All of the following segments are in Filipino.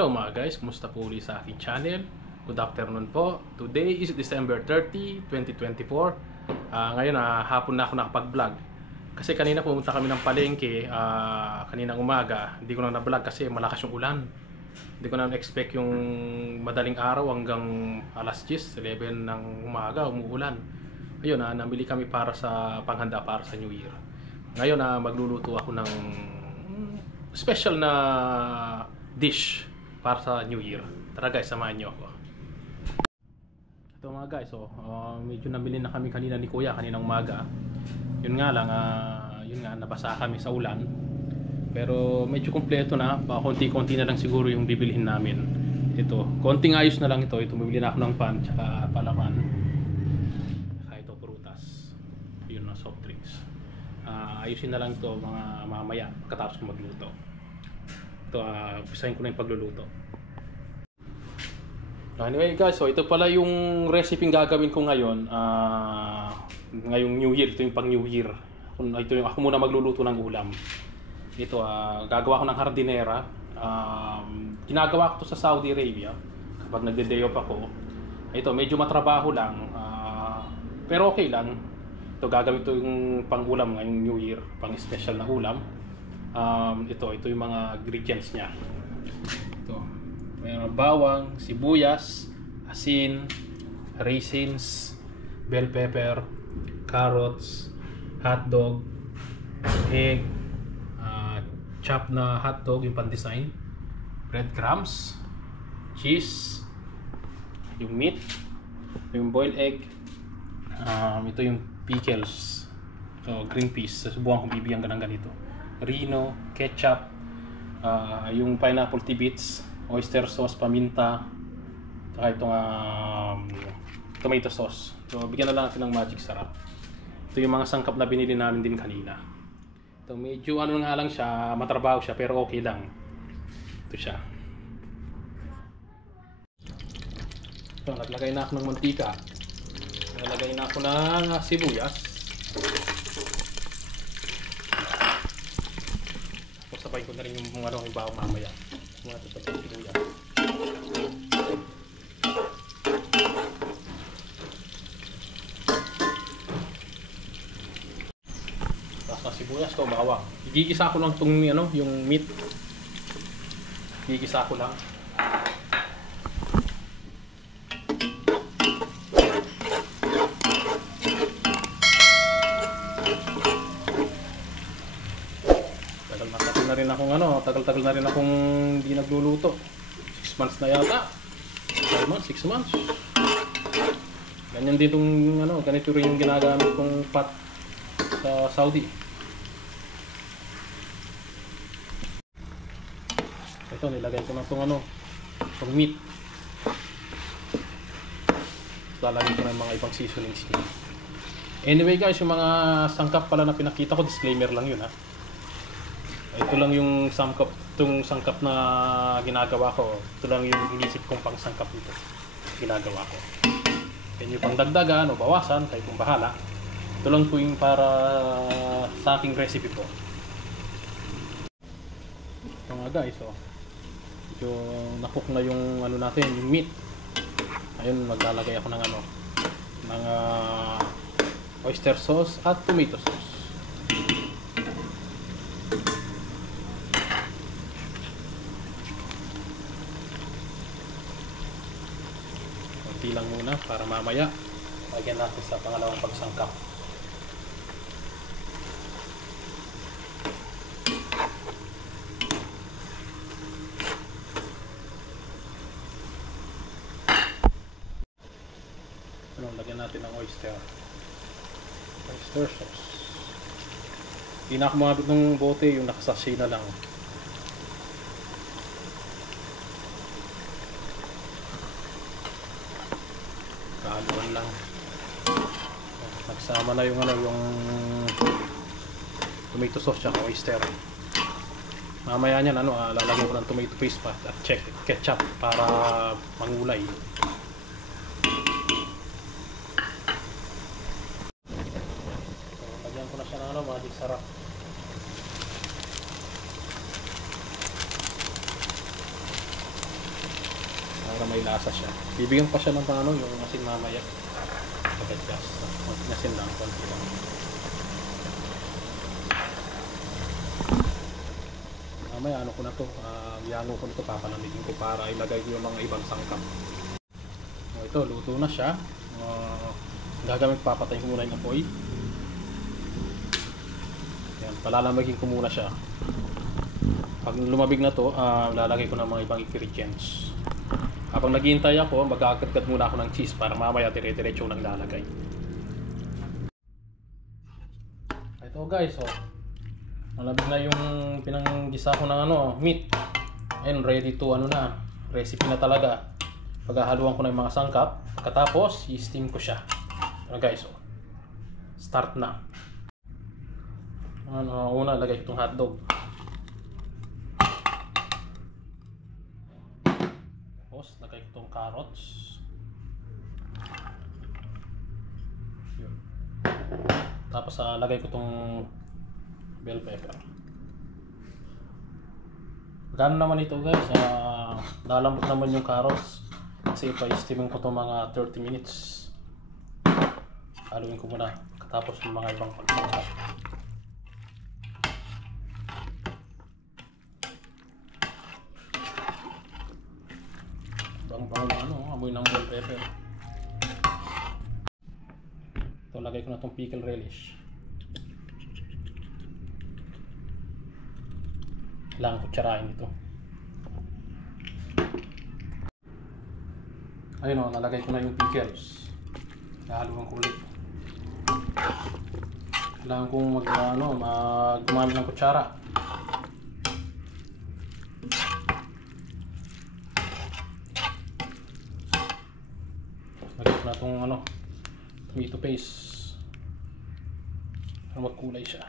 Hello mga guys, kumusta po ulit sa aking channel? Good afternoon po. Today is December 30, 2024. Ngayon hapon na ako nakapag-vlog. Kasi kanina pumunta kami ng palengke, kaninang umaga. Hindi ko na na-vlog kasi malakas yung ulan. Hindi ko na na-expect yung madaling araw hanggang alas 10, 11 ng umaga, umuulan. Ayun, namili kami para sa panghanda para sa New Year. Ngayon magluluto ako ng special na dish para sa New Year. Tara guys, samahan niyo ako. Ito mga guys, medyo nabili na kami kanina ni Kuya kaninang umaga. Yun nga lang, nabasa kami sa ulan. Pero medyo kompleto na, konti-konti na lang siguro yung bibilhin namin. Ito, konting ayos na lang ito. Ito, bibili na ako ng pan, tsaka palaman. Saka ito, prutas. Yun na, soft drinks. Ayusin na lang ito mga mamaya, pagkatapos ko magluto. Ito, pisahin ko na yung pagluluto. Anyway guys, so ito pala yung recipe gagawin ko ngayon. Ngayong New Year, ito yung pang New Year. Ako muna magluluto ng ulam. Ito, gagawa ko ng hardinera. Ginagawa ko to sa Saudi Arabia kapag nagde-day off ako. Ito, medyo matrabaho lang. Pero okay lang. Ito, gagawin ito yung pang ulam ngayong New Year. Pang special na ulam. Ito yung mga ingredients niya. Ito, mayroon bawang, sibuyas, asin, raisins, bell pepper, carrots, hotdog, egg, chop na hotdog yung pan-design, breadcrumbs, cheese, yung meat, yung boiled egg, ito yung pickles, so green peas, susubukan kong bibigyan ka ng ganito, Reno, ketchup, yung pineapple tidbits, oyster sauce, paminta, saka itong tomato sauce. So bigyan na lang natin ng magic sarap. Ito yung mga sangkap na binili namin din kanina. Ito medyo nga lang siya, matrabaho siya pero okay lang. Ito siya. Ito, naglagay na ako ng mantika. Naglagay na ako ng sibuyas. Sabay ko na rin yung bawang mamaya. Mga tatapos sibuyas. Tapos sibuyas ko, bawang. Igigisa ko lang itong yung meat. Igigisa ko lang. Tagal-tagal na rin akong hindi nagluluto. 6 months na yata. 5 months, 6 months. Ganyan din itong ganito rin yung ginagamit kong pot sa Saudi. Ito, nilagay ko na itong meat. Lalagay ko na yung mga ibang seasonings niya. Anyway guys, yung mga sangkap pala na pinakita ko, disclaimer lang yun ha. Ito lang yung sangkap na ginagawa ko. Ito lang yung inisip kong pang sangkap dito. Ginagawa ko. Yan yung pang dagdagan o bawasan, kayo kung bahala. Ito lang po yung para sa aking recipe po. Ito nga guys, yung nakook na yung natin, yung meat. Ayun, maglalagay ako ng ng oyster sauce at tomato sauce. Konti lang muna para mamaya lagyan natin sa pangalawang pagsangkap. Lagyan natin ng oyster sauce. Pinakamabit ng bote yung nakasashay na lang. Kahaluan lang. Nagsama na yung tomato sauce at oyster. Mamaya niyan lalagyan ko ng tomato paste pa at ketchup para mangulay. Lagyan ko na siya ng magic sarap. para may lasa siya. Bibigyan pa siya ng paano yung asin mamaya. Pag-adjust. Asin lang, konti lang. Mamaya ano ko na to, yano ko na to, papalamigin ko para ilagay ko yung mga ibang sangkap. Ito, luto na siya. Gagamit, papatayin ko muna yung apoy. Yan, palalamigin ko muna siya. Pag lumabig na to, lalagay ko ng mga ibang ingredients. Habang naghihintay ako, mag-agad muna ako ng cheese para mamaya dire-diretso nang lalagay. Ito guys, malabig na yung pinanggisa ko ng meat. Ayun, ready to recipe na talaga. Paghahaluan ko ng mga sangkap, pagkatapos i-steam ko siya. Guys, start na. Una, lagay ko itong hotdog. Tapos, lagay ko itong carrots. Yun. Tapos, lagay ko itong bell pepper. Gano'n naman ito guys, lalambot naman yung carrots. Kasi ipa-steaming ko itong mga 30 minutes. Haluin ko muna katapos ng mga ibang pagsangkap. Bang-bang amoy ng bell pepper. Ito, lagay ko na itong pickle relish. Kailangan kutsarain ito. Ayun nalagay ko na yung pickles. Haluan ko ulit. Kailangan kong gumamit ng kutsara. Lagay ko na itong tomato paste para magkulay siya.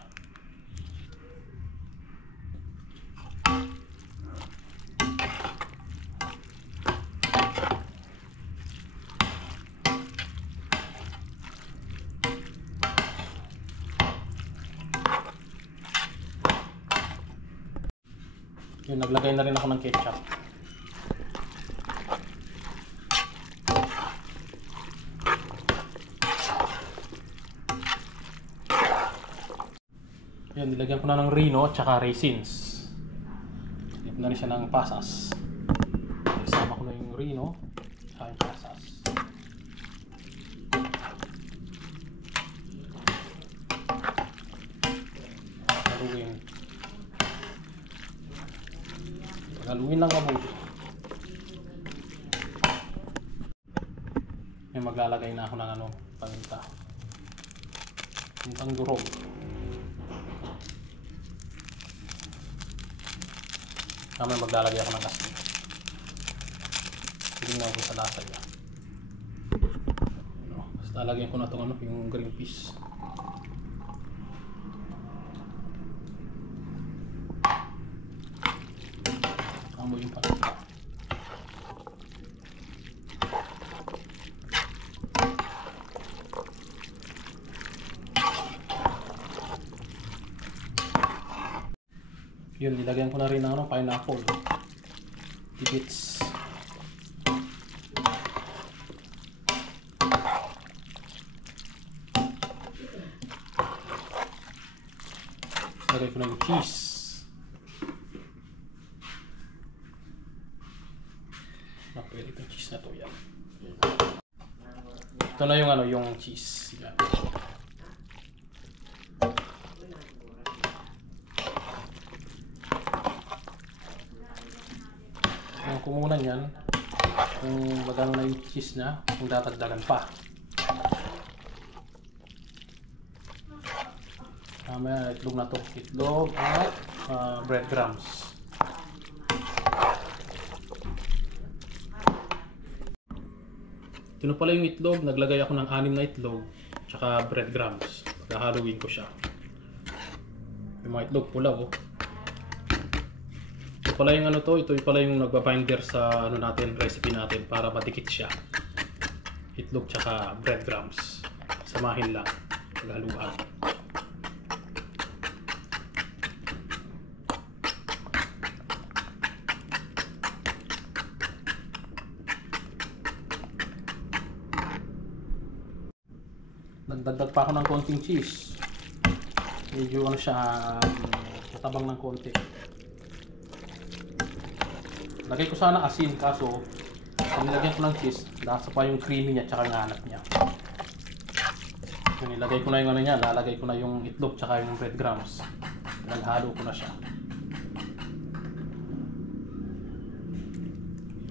Yun, naglagay na rin ako ng ketchup. Yun, nilagyan ko na ng Reno at saka raisins. Nilagyan ko na rin siya ng pasas. Isama ko na yung Reno at yung pasas. Haluin lang mabuti. May maglalagay na ako ng paminta. Pintang durog. May maglalagay ako ng asin. Tingnan ko sa lasa niya. Basta lalagyan ko na itong yung green peas. Amoy yung paminta. Yun, nilagyan ko na rin ng pineapple. Bits. Lagay ko na yung cheese. Pwede itong cheese na to yan. Ito na yung yung cheese. Yan. Ang kumunan yan, kung magano na yung cheese na, kung dadagdagan pa. Mamaya itlog na to. Itlog at breadcrumbs. Ito na pala yung itlog. Naglagay ako ng 6 na itlog tsaka breadcrumbs. Paghahaluin ko siya. Yung mga itlog pula Ito pala yung ito pala yung nagbabinder sa natin, recipe natin para madikit siya. Itlog tsaka breadcrumbs. Samahin lang. Paghaluan. Nagdagdag pa ako ng konting cheese. Medyo ano siya, matabang ng konti. Lagay ko sana asin, kaso pag nilagyan ko ng cheese, nasa pa yung creamy niya tsaka yung hanap niya. So, nilagay ko na yung ano niya, lalagay ko na yung itlog tsaka yung breadcrumbs. Naghalo ko na siya.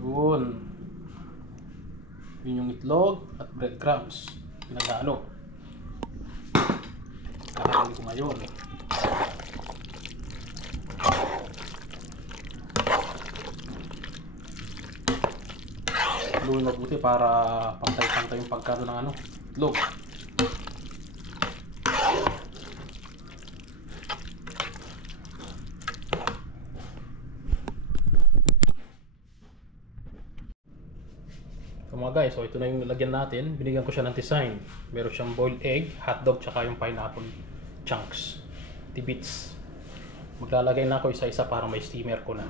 Yun. Yun yung itlog at breadcrumbs. Pinaghalo. Kakakalin ko ngayon. Haluin mabuti para pantay-pantay yung pagkano ng ano, itlog. So mga guys, so ito na yung lagyan natin. Binigyan ko siya ng design. Meron siyang boiled egg, hotdog, tsaka yung pineapple chunks, tidbits. Maglalagay na ako isa-isa para may steamer ko na.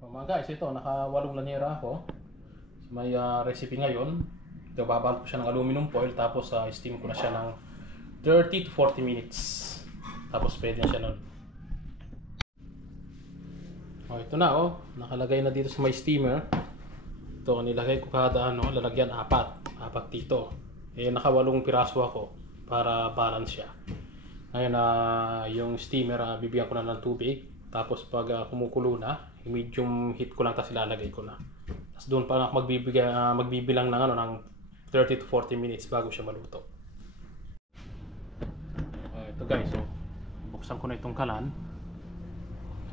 So mga guys, ito naka 8 lanyera ako. May recipe ngayon. Ito babal ko siya ng aluminum foil, tapos steam ko na siya ng 30 to 40 minutes. Tapos pwede na siya nun. Ito na nakalagay na dito sa my steamer. Ito, nilagay ko kada lalagyan apat dito. Naka 8 piraso ako para balance siya. Ngayon yung steamer, bibigyan ko na ng tubig. Tapos pag kumukulo na, medium heat ko lang, tapos ilalagay ko na. Tapos doon pa ako magbibilang ng ng 30 to 40 minutes bago siya maluto. Ito guys, buksan ko na itong kalan.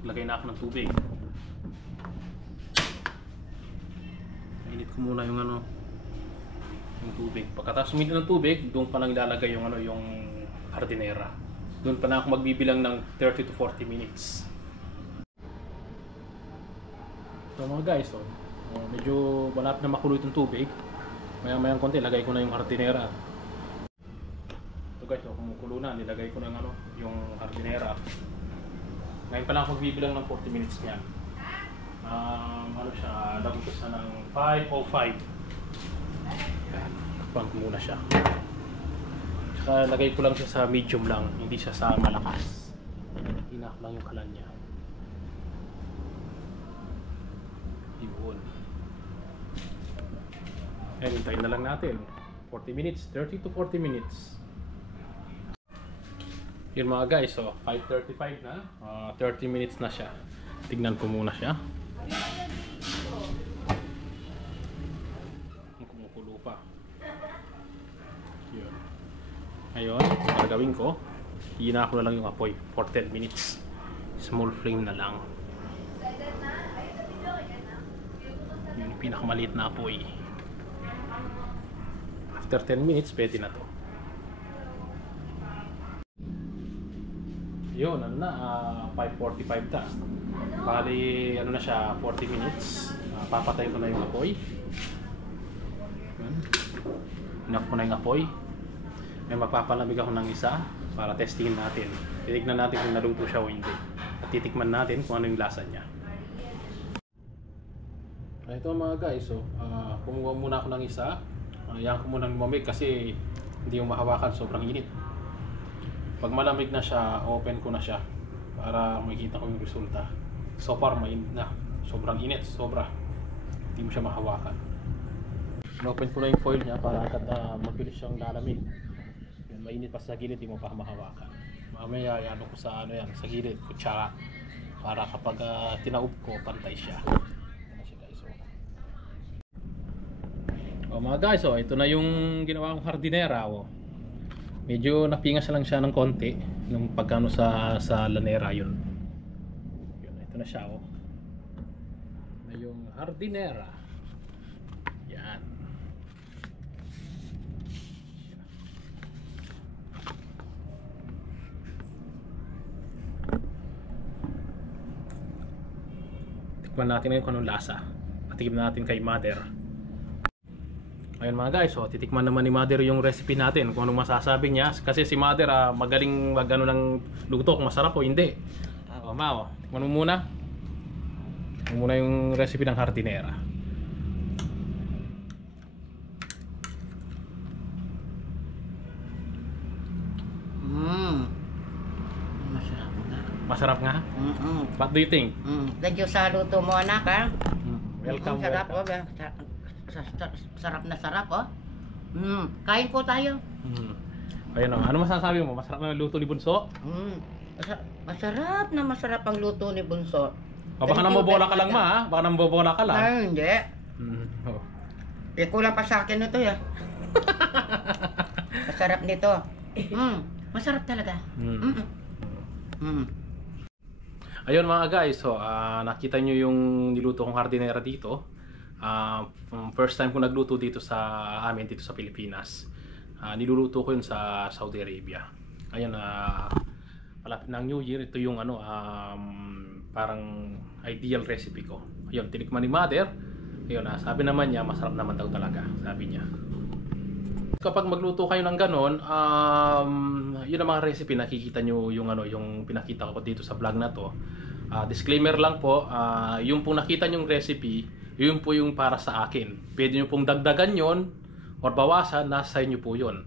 Lagay na ako ng tubig. Init ko muna yung yung tubig. Pagkatapos uminit ng tubig, doon pa lang ilalagay yung yung hardinera. Doon pa na ako magbibilang ng 30 to 40 minutes. So mga guys, medyo malapit na makulo itong tubig. Maya-mayang konti, lagay ko na yung hardinera. Ito guys, kumukulo na, nilagay ko na yung hardinera. Ngayon pa lang ako magbibilang ng 40 minutes niyan. Lagay ko siya ng 5:05. Takpan ko muna siya. Tsaka lagay ko lang siya sa medium lang, hindi siya sa malakas. Hinak lang yung kalan niya. Yun. Hintayin na lang natin. 40 minutes, 30 to 40 minutes. Yun mga guys, 5:35 na, 30 minutes na siya. Tignan ko muna siya. Kumukulo pa. Yun. Ngayon, gagawin ko, hina ko na lang yung apoy for 10 minutes. Small flame na lang. Yun yung pinakamaliit na apoy. After 10 minutes, pwede na to. Yun, 5:45 na. Bali, na siya, 40 minutes. Papatayin ko na yung apoy. Hinap ko na yung apoy. May mapapalamig ako ng isa para testingin natin. Titignan natin kung naluto siya o hindi. At titikman natin kung ano yung lasa niya. Ito mga guys, kumuha muna ako ng isa. Ayan ko muna lumamig kasi hindi yung mahawakan, sobrang init. Pag malamig na siya, open ko na siya para makikita ko yung resulta. So far, mainit na. Sobrang init, sobra. Hindi mo siya mahawakan. Open ko na yung foil niya para agad mabilis siyang lalamig. Yan, mainit pa sa gilid, hindi mo pa mahawakan. Mamaya, ko sa sa gilid, kutsara. Para kapag tinaob ko, pantay siya. Yan siya guys. Mga guys, ito na yung ginawa kong hardinera. Medyo napingas lang siya ng konti nung pagkano sa lanera yun. Ito na siya na yung hardinera. Yan. Tikman natin ngayon kung anong lasa. Patikim natin kay Mother. Ayun mga guys, titikman naman ni Mother yung recipe natin, kung anong masasabi niya. Kasi si Mother magaling ng luto, kung masarap o hindi. Tikman mo muna. Tikman muna yung recipe ng hardinera. Masarap nga? Mm-mm. What do you think? Thank you sa luto mo, anak, ha? Welcome, Sarap, welcome. Sarap na sarap, oh. Kain po tayo. Ayun o, ano masasabi mo? Masarap na yung luto ni Bunso? Masarap na masarap ang luto ni Bunso. Baka nambobola ka lang ma, ha? Baka nambobola ka lang. Ay, hindi. Oh. Kulang pa sa akin ito, ya. Masarap nito. Masarap talaga. Ayun mga guys, so nakita nyo yung niluto kong hardinera dito. First time ko nagluto dito sa amin, dito sa Pilipinas. Niluluto ko yun sa Saudi Arabia. Ayun, malapit ng New Year, ito yung ano, parang ideal recipe ko. Ayun, tinikman ni Mother. Ayun, sabi naman niya, masarap naman daw talaga, sabi niya. Kapag magluto kayo ng ganon, yun ang mga recipe, nakikita nyo yung, ano, yung pinakita ko dito sa vlog na to. Disclaimer lang po, yung pong nakita nyong recipe, yun po yung para sa akin. Pwede nyo pong dagdagan yon or bawasan, nasa inyo po yun.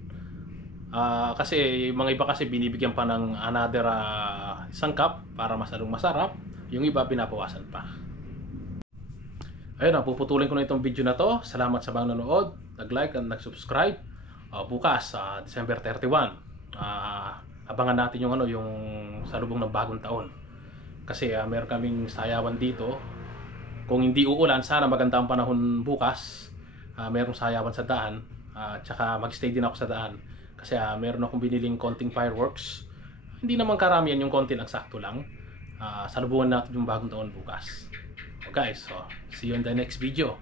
Kasi mga iba kasi binibigyan pa ng another isang cup para masalong masarap, yung iba pinapawasan pa. Ayun, puputulin ko na itong video na to. Salamat sa mga nanood, nag-like at nag-subscribe. Bukas, December 31, abangan natin yung ano, yung salubong ng bagong taon. Kasi meron kaming sayawan dito. Kung hindi uulan, sana maganda ang panahon bukas. Merong sayawan sa daan. Tsaka mag-stay din ako sa daan. Kasi meron akong biniling konting fireworks. Hindi naman karamihan, yung konti lang, sakto lang. Salubungan natin yung bagong taon bukas. So guys, see you in the next video.